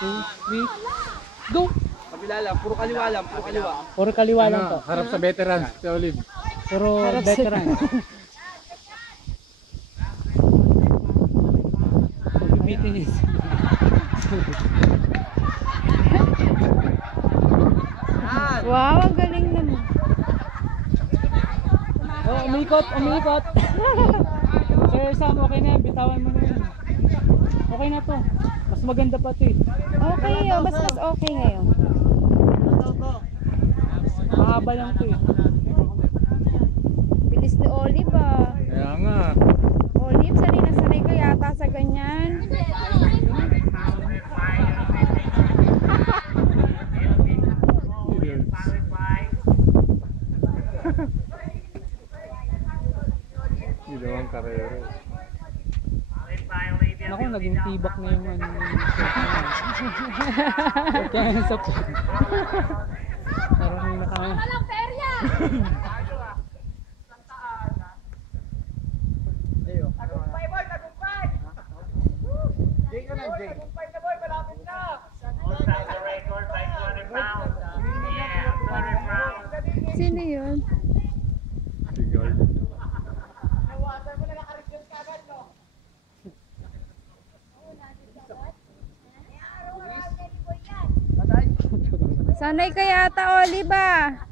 3. Go! Kabila lang, puro kaliwa lang, puro kaliwa. Puro kaliwa lang to. Harap sa veterans, si Olive. Puro veteran. Pagbibitin is. Wow, ang galing naman. Oh, umikot, umikot. Sir Sam, okay na yan. Bitawan mo na yan. Okay na to. Mas maganda pa to eh. Okay yun, mas okay ngayon. Mahaba lang to eh. Bilis ni Olive ah. Kaya nga. Olive, sanay na sanay ka yata sa ganyan. Dalawang karero. Naku, naging tibak na yung ano. Kaya sa parang may nakama. Walang perya! Tagumpay boy, tagumpay! Jay ka na, Jay. Tagumpay na boy, malapit na! Set the record by 200 pounds. Yeah, 200 pounds. Sino yun? Si Gordon. Nawasan mo na nakaredyos ka agad, no? Sanay ka yata, Olive ah.